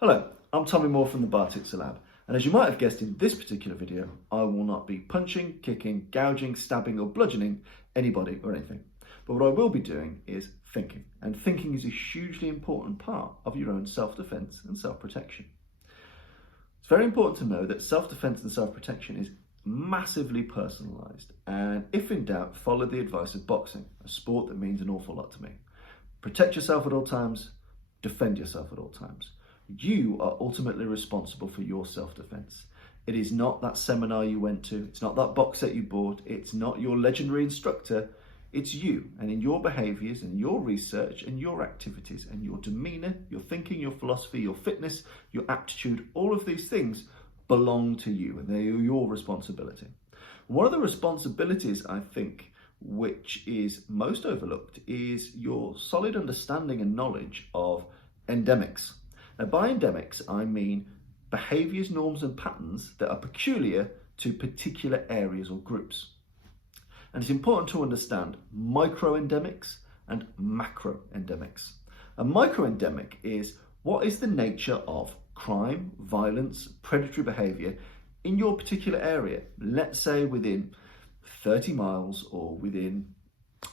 Hello, I'm Tommy Moore from the Bartitsu lab, and as you might have guessed in this particular video, I will not be punching, kicking, gouging, stabbing or bludgeoning anybody or anything. But what I will be doing is thinking, and thinking is a hugely important part of your own self-defense and self-protection. It's very important to know that self-defense and self-protection is massively personalised, and if in doubt, follow the advice of boxing, a sport that means an awful lot to me. Protect yourself at all times, defend yourself at all times. You are ultimately responsible for your self-defense. It is not that seminar you went to, it's not that box set you bought, it's not your legendary instructor, it's you. And in your behaviours and your research and your activities and your demeanour, your thinking, your philosophy, your fitness, your aptitude, all of these things belong to you and they're your responsibility. One of the responsibilities I think which is most overlooked is your solid understanding and knowledge of endemics. Now, by endemics, I mean behaviours, norms and patterns that are peculiar to particular areas or groups. And it's important to understand micro-endemics and macro-endemics. A micro-endemic is what is the nature of crime, violence, predatory behaviour in your particular area, let's say within 30 miles or within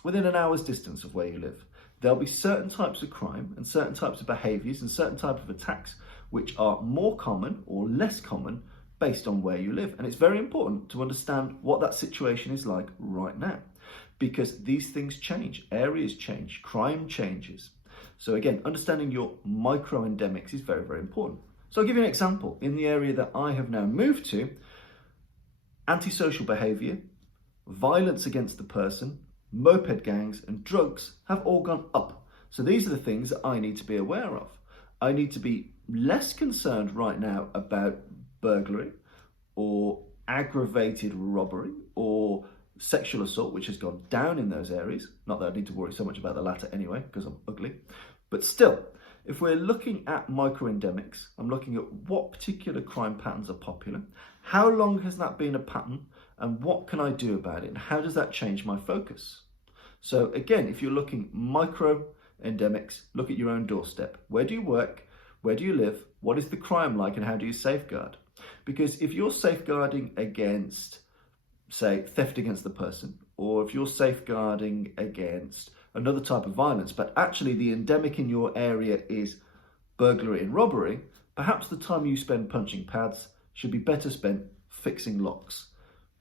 an hour's distance of where you live. There'll be certain types of crime and certain types of behaviours and certain types of attacks which are more common or less common based on where you live. And it's very important to understand what that situation is like right now, because these things change, areas change, crime changes. So again, understanding your micro-endemics is very, very important. So I'll give you an example. In the area that I have now moved to, antisocial behaviour, violence against the person, moped gangs and drugs have all gone up. So these are the things that I need to be aware of. I need to be less concerned right now about burglary or aggravated robbery or sexual assault, which has gone down in those areas. Not that I need to worry so much about the latter anyway, because I'm ugly. But still, if we're looking at micro-endemics, I'm looking at what particular crime patterns are popular, how long has that been a pattern, and what can I do about it, and how does that change my focus? So again, if you're looking micro-endemics, look at your own doorstep. Where do you work? Where do you live? What is the crime like, and how do you safeguard? Because if you're safeguarding against, say, theft against the person, or if you're safeguarding against another type of violence, but actually the endemic in your area is burglary and robbery, perhaps the time you spend punching pads should be better spent fixing locks,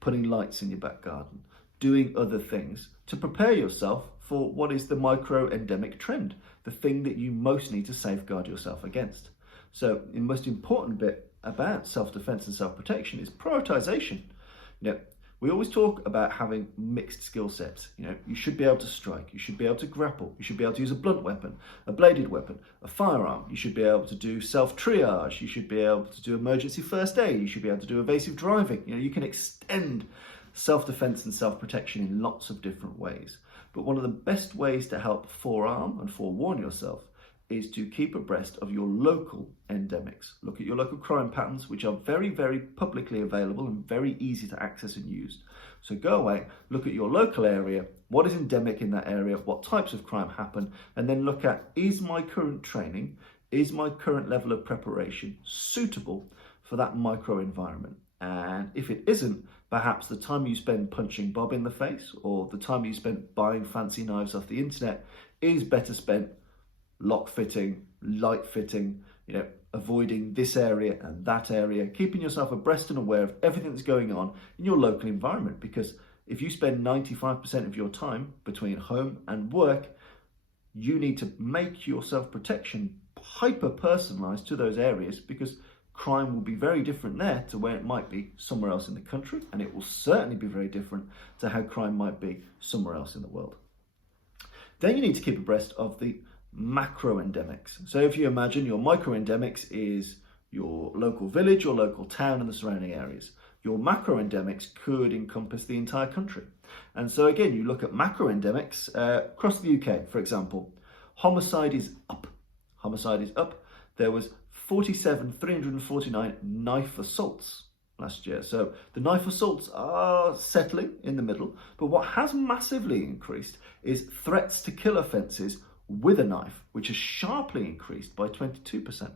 putting lights in your back garden, doing other things to prepare yourself for what is the micro-endemic trend, the thing that you most need to safeguard yourself against. So the most important bit about self-defense and self-protection is prioritization. We always talk about having mixed skill sets. You should be able to strike, you should be able to grapple, you should be able to use a blunt weapon, a bladed weapon, a firearm, you should be able to do self-triage, you should be able to do emergency first aid, you should be able to do evasive driving. You can extend self-defense and self-protection in lots of different ways. But one of the best ways to help forearm and forewarn yourself is to keep abreast of your local endemics. Look at your local crime patterns, which are very, very publicly available and very easy to access and use. So go away, look at your local area, what is endemic in that area, what types of crime happen, and then look at, is my current training, is my current level of preparation suitable for that micro environment? And if it isn't, perhaps the time you spend punching Bob in the face or the time you spend buying fancy knives off the internet is better spent lock fitting, light fitting, avoiding this area and that area, keeping yourself abreast and aware of everything that's going on in your local environment. Because if you spend 95% of your time between home and work, you need to make your self-protection hyper-personalized to those areas, because crime will be very different there to where it might be somewhere else in the country, and it will certainly be very different to how crime might be somewhere else in the world. Then you need to keep abreast of the macro-endemics. So if you imagine your micro-endemics is your local village, your local town and the surrounding areas. Your macro-endemics could encompass the entire country. And so again, you look at macro-endemics across the UK, for example. Homicide is up. Homicide is up. There was 349 knife assaults last year. So the knife assaults are settling in the middle, but what has massively increased is threats to kill offences with a knife, which has sharply increased by 22%.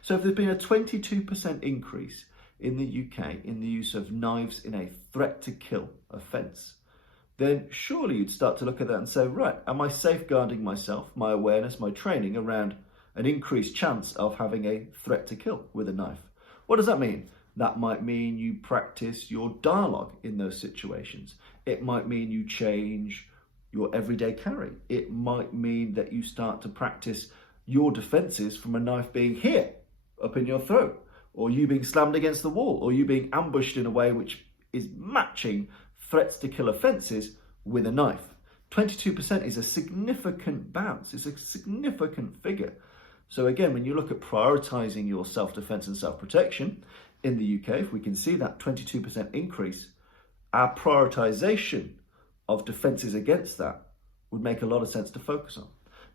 So if there's been a 22% increase in the UK in the use of knives in a threat to kill offence, then surely you'd start to look at that and say, right, am I safeguarding myself, my awareness, my training around an increased chance of having a threat to kill with a knife? What does that mean? That might mean you practice your dialogue in those situations. It might mean you change your everyday carry. It might mean that you start to practice your defences from a knife being here, up in your throat, or you being slammed against the wall, or you being ambushed in a way which is matching threats to kill offences with a knife. 22% is a significant bounce. It's a significant figure. So again, when you look at prioritising your self-defence and self-protection in the UK, if we can see that 22% increase, our prioritisation of defences against that would make a lot of sense to focus on.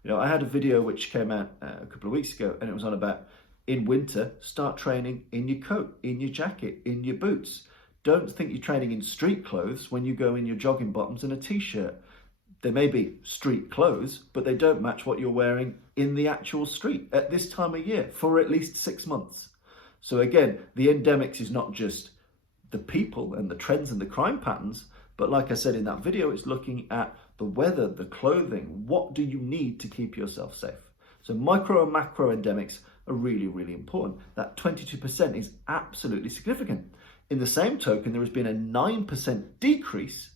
You know, I had a video which came out a couple of weeks ago, and it was on about, in winter, start training in your coat, in your jacket, in your boots. Don't think you're training in street clothes when you go in your jogging bottoms and a t-shirt. They may be street clothes, but they don't match what you're wearing in the actual street at this time of year for at least 6 months. So again, the endemics is not just the people and the trends and the crime patterns, but like I said in that video, it's looking at the weather, the clothing. What do you need to keep yourself safe? So micro and macro endemics are really, really important. That 22% is absolutely significant. In the same token, there has been a 9% decrease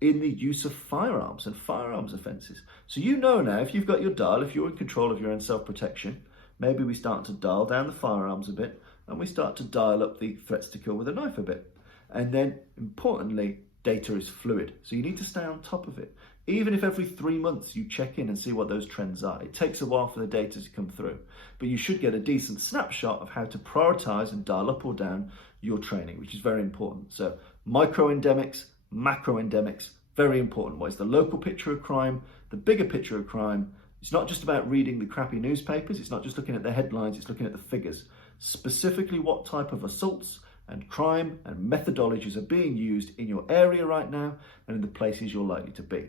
in the use of firearms and firearms offences. So you know now, if you've got your dial, if you're in control of your own self-protection, maybe we start to dial down the firearms a bit, and we start to dial up the threats to kill with a knife a bit. And then, importantly, data is fluid, so you need to stay on top of it. Even if every 3 months you check in and see what those trends are, it takes a while for the data to come through, but you should get a decent snapshot of how to prioritise and dial up or down your training, which is very important. So micro endemics, macro endemics, very important. What is the local picture of crime, the bigger picture of crime? It's not just about reading the crappy newspapers, it's not just looking at the headlines, it's looking at the figures. Specifically what type of assaults and crime and methodologies are being used in your area right now and in the places you're likely to be.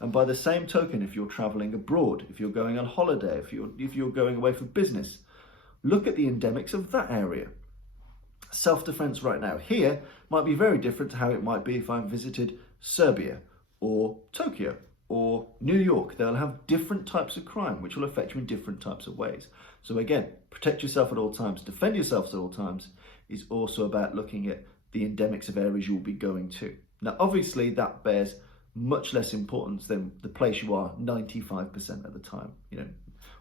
And by the same token, if you're traveling abroad, if you're going on holiday, if you're going away for business, look at the endemics of that area. Self-defense right now here might be very different to how it might be if I visited Serbia or Tokyo or New York. They'll have different types of crime which will affect you in different types of ways. So again, protect yourself at all times, defend yourself at all times is also about looking at the endemics of areas you'll be going to. Now obviously that bears much less importance than the place you are 95% of the time. You know,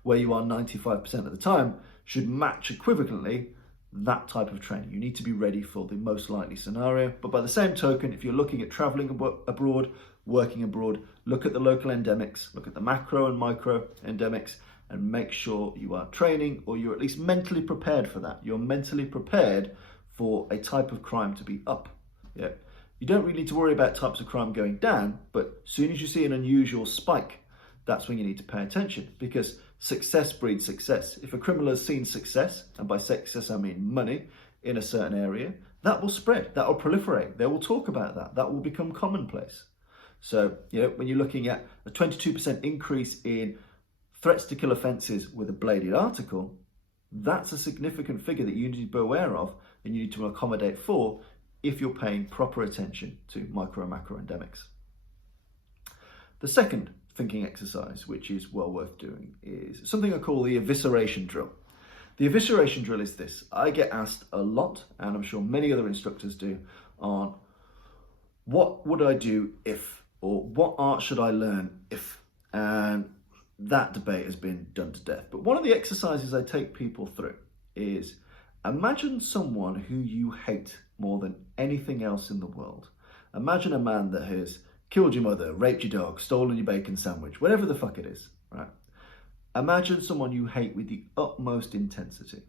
where you are 95% of the time should match equivalently that type of training. You need to be ready for the most likely scenario. But by the same token, if you're looking at traveling abroad, working abroad, look at the local endemics, look at the macro and micro endemics, and make sure you are training, or you're at least mentally prepared for that. You're mentally prepared for a type of crime to be up. Yeah. You don't really need to worry about types of crime going down, but as soon as you see an unusual spike, that's when you need to pay attention, because success breeds success. If a criminal has seen success, and by success I mean money, in a certain area, that will spread, that will proliferate. They will talk about that. That will become commonplace. So, you know, when you're looking at a 22% increase in threats to kill offences with a bladed article, that's a significant figure that you need to be aware of and you need to accommodate for if you're paying proper attention to micro and macro endemics. The second thinking exercise, which is well worth doing, is something I call the evisceration drill. The evisceration drill is this. I get asked a lot, and I'm sure many other instructors do, on what would I do if, or what art should I learn if, and that debate has been done to death. But one of the exercises I take people through is, imagine someone who you hate more than anything else in the world. Imagine a man that has killed your mother, raped your dog, stolen your bacon sandwich, whatever the fuck it is, right? Imagine someone you hate with the utmost intensity.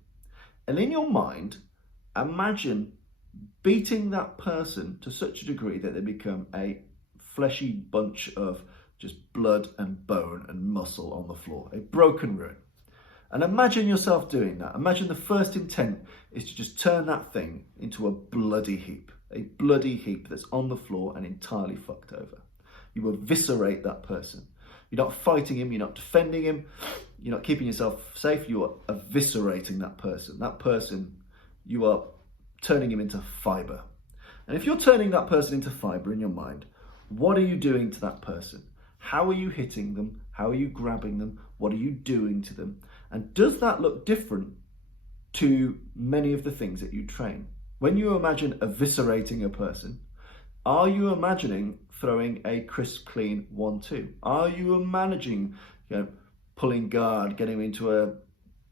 And in your mind, imagine beating that person to such a degree that they become a fleshy bunch of just blood and bone and muscle on the floor, a broken ruin. And imagine yourself doing that. Imagine the first intent is to just turn that thing into a bloody heap that's on the floor and entirely fucked over. You eviscerate that person. You're not fighting him, you're not defending him, you're not keeping yourself safe, you are eviscerating that person. That person, you are turning him into fibre. And if you're turning that person into fibre in your mind, what are you doing to that person? How are you hitting them? How are you grabbing them? What are you doing to them? And does that look different to many of the things that you train? When you imagine eviscerating a person, are you imagining throwing a crisp, clean 1-2? Are you imagining, pulling guard, getting into a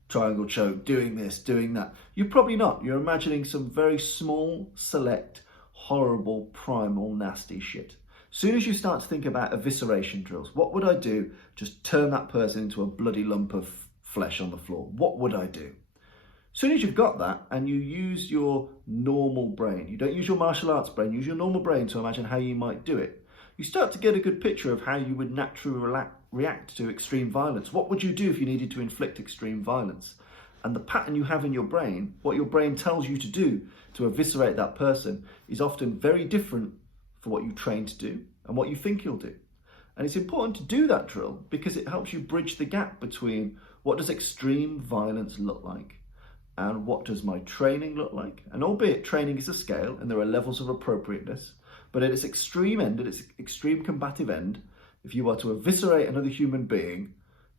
triangle choke, doing this, doing that? You're probably not. You're imagining some very small, select, horrible, primal, nasty shit. As soon as you start to think about evisceration drills, what would I do? Just turn that person into a bloody lump of flesh on the floor. What would I do? As soon as you've got that and you use your normal brain, you don't use your martial arts brain, use your normal brain to imagine how you might do it, you start to get a good picture of how you would naturally react to extreme violence. What would you do if you needed to inflict extreme violence? And the pattern you have in your brain, what your brain tells you to do to eviscerate that person, is often very different for what you train to do and what you think you'll do. And it's important to do that drill because it helps you bridge the gap between what does extreme violence look like and what does my training look like. And albeit training is a scale and there are levels of appropriateness, but at its extreme end, at its extreme combative end, if you are to eviscerate another human being,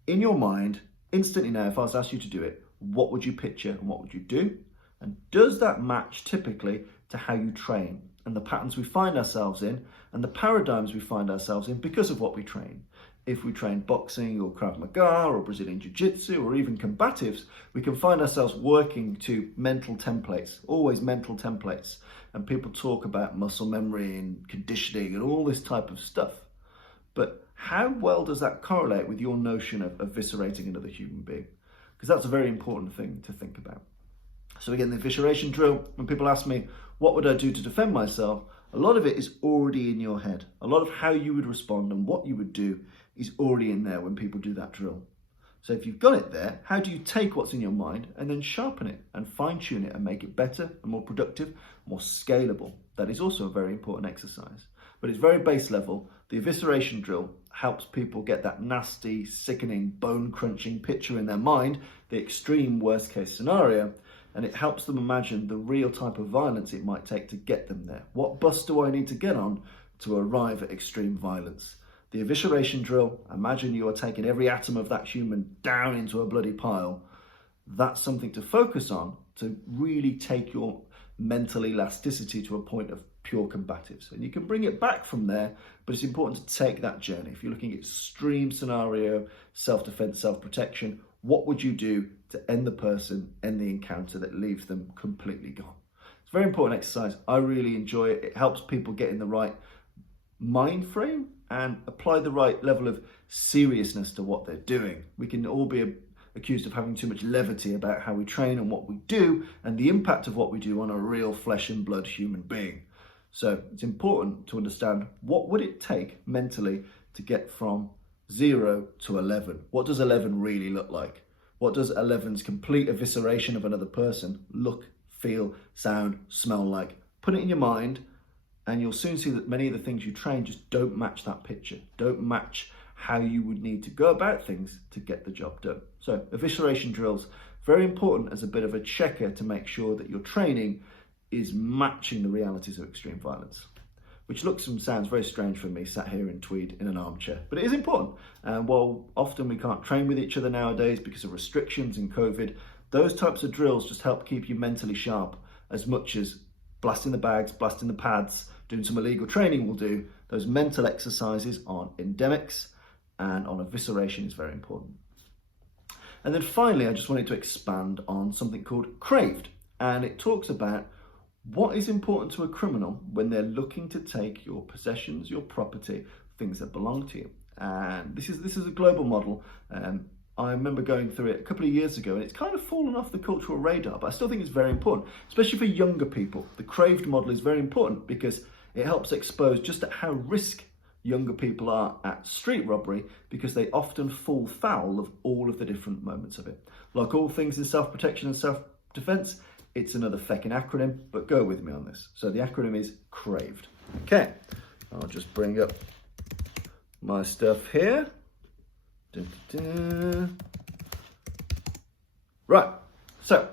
in your mind, instantly now, if I was to ask you to do it, what would you picture and what would you do? And does that match typically to how you train and the patterns we find ourselves in and the paradigms we find ourselves in because of what we train? If we train boxing or Krav Maga or Brazilian Jiu-Jitsu or even combatives, we can find ourselves working to mental templates, always mental templates. And people talk about muscle memory and conditioning and all this type of stuff. But how well does that correlate with your notion of eviscerating another human being? Because that's a very important thing to think about. So again, the evisceration drill, when people ask me, what would I do to defend myself? A lot of it is already in your head. A lot of how you would respond and what you would do is already in there when people do that drill. So if you've got it there, how do you take what's in your mind and then sharpen it and fine tune it and make it better and more productive, more scalable? That is also a very important exercise. But it's very base level. The evisceration drill helps people get that nasty, sickening, bone-crunching picture in their mind, the extreme worst case scenario, and it helps them imagine the real type of violence it might take to get them there. What bus do I need to get on to arrive at extreme violence? The evisceration drill, imagine you are taking every atom of that human down into a bloody pile. That's something to focus on to really take your mental elasticity to a point of pure combatives. And you can bring it back from there, but it's important to take that journey. If you're looking at extreme scenario, self-defense, self-protection, what would you do to end the person, end the encounter that leaves them completely gone? It's a very important exercise. I really enjoy it. It helps people get in the right mind frame and apply the right level of seriousness to what they're doing. We can all be accused of having too much levity about how we train and what we do and the impact of what we do on a real flesh and blood human being. So it's important to understand what would it take mentally to get from 0 to 11. What does 11 really look like? What does 11's complete evisceration of another person look, feel, sound, smell like? Put it in your mind and you'll soon see that many of the things you train just don't match that picture, don't match how you would need to go about things to get the job done. So evisceration drills, very important as a bit of a checker to make sure that your training is matching the realities of extreme violence, which looks and sounds very strange for me sat here in tweed in an armchair, but it is important. And while often we can't train with each other nowadays because of restrictions and COVID, those types of drills just help keep you mentally sharp as much as blasting the bags, blasting the pads, doing some illegal training will do. Those mental exercises on endemics and on evisceration is very important. And then finally, I just wanted to expand on something called CRAVED. And it talks about what is important to a criminal when they're looking to take your possessions, your property, things that belong to you. And this is a global model. I remember going through it a couple of years ago and it's kind of fallen off the cultural radar, but I still think it's very important, especially for younger people. The CRAVED model is very important because it helps expose just at how risky younger people are at street robbery because they often fall foul of all of the different moments of it. Like all things in self-protection and self-defense, it's another feckin' acronym, but go with me on this. So the acronym is CRAVED. Okay, I'll just bring up my stuff here. Right, so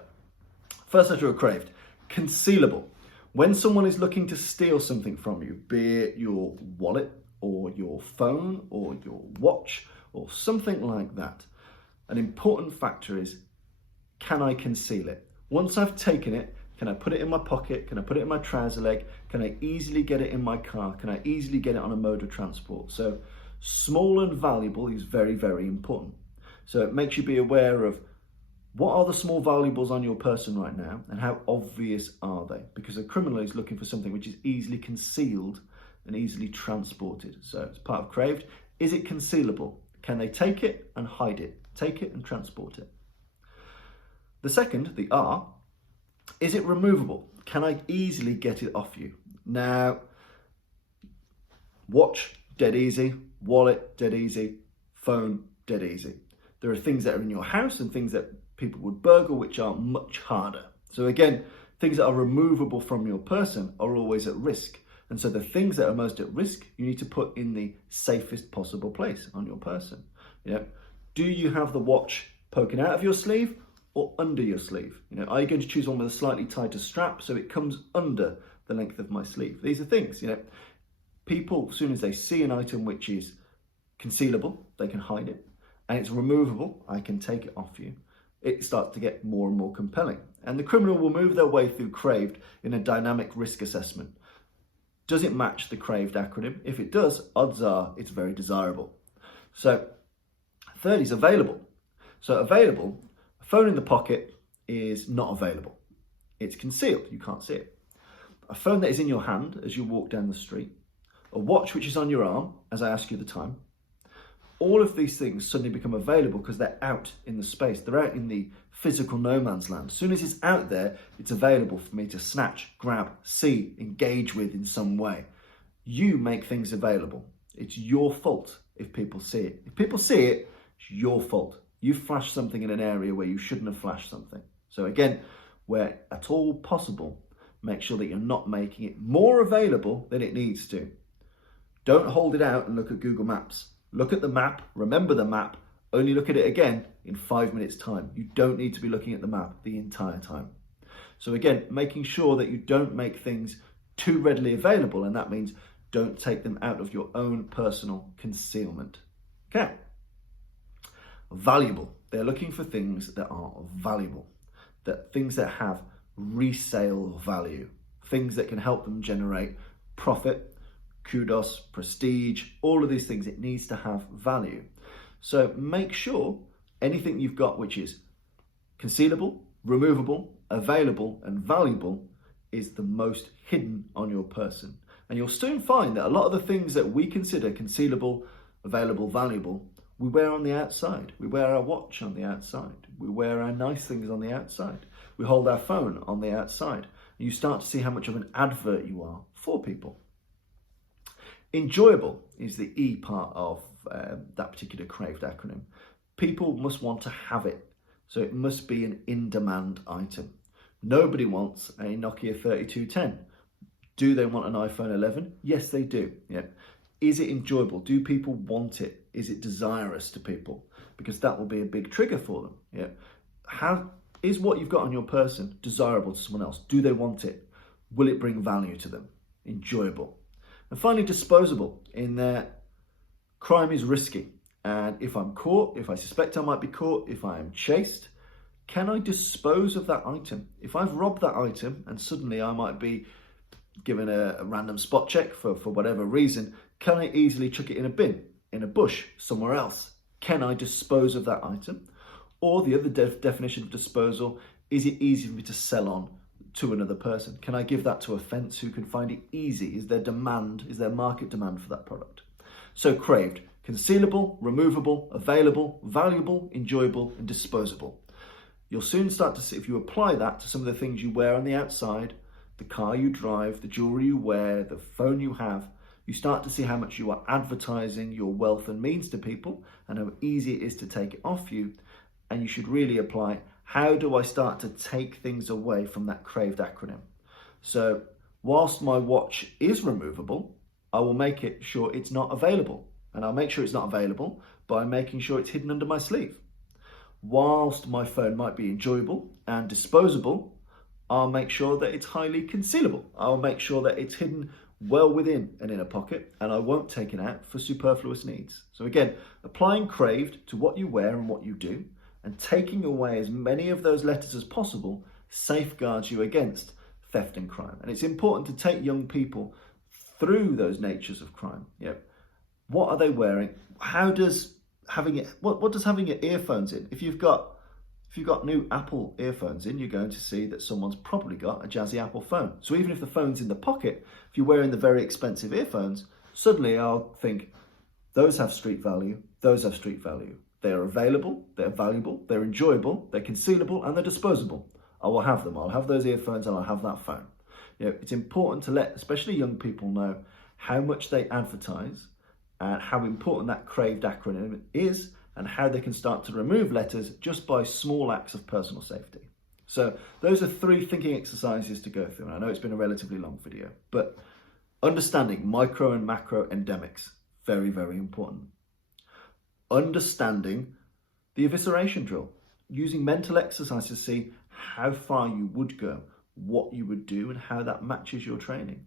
first letter of CRAVED, concealable. When someone is looking to steal something from you, be it your wallet or your phone or your watch or something like that, an important factor is, can I conceal it? Once I've taken it, can I put it in my pocket? Can I put it in my trouser leg? Can I easily get it in my car? Can I easily get it on a mode of transport? So small and valuable is very, very important. So it makes you be aware of what are the small valuables on your person right now and how obvious are they? Because a criminal is looking for something which is easily concealed and easily transported. So it's part of CRAVED. Is it concealable? Can they take it and hide it? Take it and transport it. The second, the R, is it removable? Can I easily get it off you? Now, watch, dead easy. Wallet, dead easy. Phone, dead easy. There are things that are in your house and things that people would burgle, which are much harder. So again, things that are removable from your person are always at risk. And so the things that are most at risk, you need to put in the safest possible place on your person. You know, do you have the watch poking out of your sleeve or under your sleeve? You know, are you going to choose one with a slightly tighter strap so it comes under the length of my sleeve? These are things, you know, people, as soon as they see an item which is concealable, they can hide it, and it's removable, I can take it off you, it starts to get more and more compelling. And the criminal will move their way through CRAVED in a dynamic risk assessment. Does it match the CRAVED acronym? If it does, odds are it's very desirable. So third is available. So available, a phone in the pocket is not available. It's concealed, you can't see it. A phone that is in your hand as you walk down the street, a watch which is on your arm as I ask you the time, all of these things suddenly become available because they're out in the space. They're out in the physical no man's land. As soon as it's out there, it's available for me to snatch, grab, see, engage with in some way. You make things available. It's your fault if people see it. If people see it, it's your fault. You flashed something in an area where you shouldn't have flashed something. So again, where at all possible, make sure that you're not making it more available than it needs to. Don't hold it out and look at Google Maps. Look at the map, remember the map, only look at it again in 5 minutes time. You don't need to be looking at the map the entire time. So again, making sure that you don't make things too readily available, and that means don't take them out of your own personal concealment. Okay. Valuable. They're looking for things that are valuable, that things that have resale value, things that can help them generate profit, kudos, prestige, all of these things. It needs to have value. So make sure anything you've got which is concealable, removable, available and valuable is the most hidden on your person. And you'll soon find that a lot of the things that we consider concealable, available, valuable, we wear on the outside. We wear our watch on the outside. We wear our nice things on the outside. We hold our phone on the outside. And you start to see how much of an advert you are for people. Enjoyable is the E part of that particular CRAVED acronym. People must want to have it, so it must be an in-demand item. Nobody wants a Nokia 3210. Do they want an iPhone 11? Yes, they do. Yeah. Is it enjoyable? Do people want it? Is it desirous to people? Because that will be a big trigger for them. Yeah. How is what you've got on your person desirable to someone else? Do they want it? Will it bring value to them? Enjoyable. And finally, disposable, in that crime is risky. And if I'm caught, if I suspect I might be caught, if I am chased, can I dispose of that item? If I've robbed that item and suddenly I might be given a random spot check for whatever reason, can I easily chuck it in a bin, in a bush, somewhere else? Can I dispose of that item? Or the other definition of disposal, is it easy for me to sell on to another person? Can I give that to a fence who can find it easy? Is there demand? Is there market demand for that product? So CRAVED, concealable, removable, available, valuable, enjoyable, and disposable. You'll soon start to see, if you apply that to some of the things you wear on the outside, the car you drive, the jewelry you wear, the phone you have, you start to see how much you are advertising your wealth and means to people and how easy it is to take it off you. And you should really apply, how do I start to take things away from that CRAVED acronym? So whilst my watch is removable, I will make it sure it's not available. And I'll make sure it's not available by making sure it's hidden under my sleeve. Whilst my phone might be enjoyable and disposable, I'll make sure that it's highly concealable. I'll make sure that it's hidden well within an inner pocket, and I won't take it out for superfluous needs. So again, applying CRAVED to what you wear and what you do, and taking away as many of those letters as possible safeguards you against theft and crime. And it's important to take young people through those natures of crime. What are they wearing? What does having your earphones in? If you've got new Apple earphones in, you're going to see that someone's probably got a jazzy Apple phone. So even if the phone's in the pocket, if you're wearing the very expensive earphones, suddenly I'll think, those have street value, those have street value. They're available, they're valuable, they're enjoyable, they're concealable, and they're disposable. I will have them. I'll have those earphones and I'll have that phone. It's important to let, especially young people, know how much they advertise and how important that CRAVED acronym is, and how they can start to remove letters just by small acts of personal safety. So those are 3 thinking exercises to go through. And I know it's been a relatively long video, but understanding micro and macro endemics, very, very important. Understanding the evisceration drill, using mental exercises to see how far you would go, what you would do, and how that matches your training.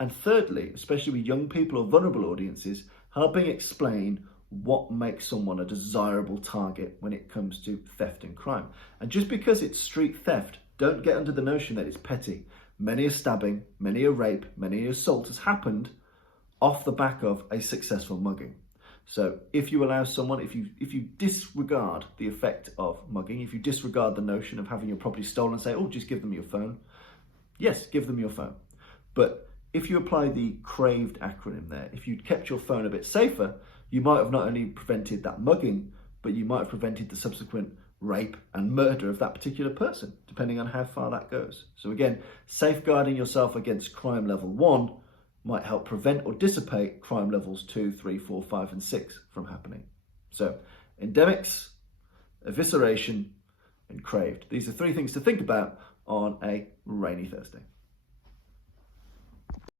And thirdly, especially with young people or vulnerable audiences, helping explain what makes someone a desirable target when it comes to theft and crime. And just because it's street theft, don't get under the notion that it's petty. Many a stabbing, many a rape, many a assault has happened off the back of a successful mugging. So if you allow someone, if you disregard the effect of mugging, if you disregard the notion of having your property stolen and say, oh, just give them your phone. Yes, give them your phone. But if you apply the CRAVED acronym there, if you'd kept your phone a bit safer, you might have not only prevented that mugging, but you might have prevented the subsequent rape and murder of that particular person, depending on how far that goes. So again, safeguarding yourself against crime level 1 might help prevent or dissipate crime levels 2, 3, 4, 5, and 6 from happening. So endemics, evisceration, and CRAVED. These are 3 things to think about on a rainy Thursday.